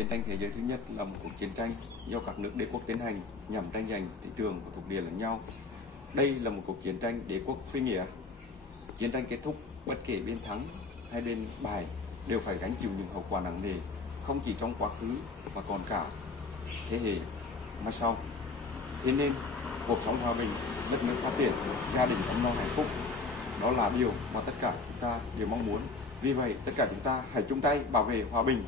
Chiến tranh thế giới thứ nhất là một cuộc chiến tranh do các nước đế quốc tiến hành nhằm tranh giành thị trường và thuộc địa lẫn nhau. Đây là một cuộc chiến tranh đế quốc phi nghĩa. Chiến tranh kết thúc, bất kể bên thắng hay bên bại đều phải gánh chịu những hậu quả nặng nề, không chỉ trong quá khứ mà còn cả thế hệ mai sau. Thế nên, cuộc sống hòa bình, đất nước phát triển, gia đình ấm no hạnh phúc, đó là điều mà tất cả chúng ta đều mong muốn. Vì vậy, tất cả chúng ta hãy chung tay bảo vệ hòa bình,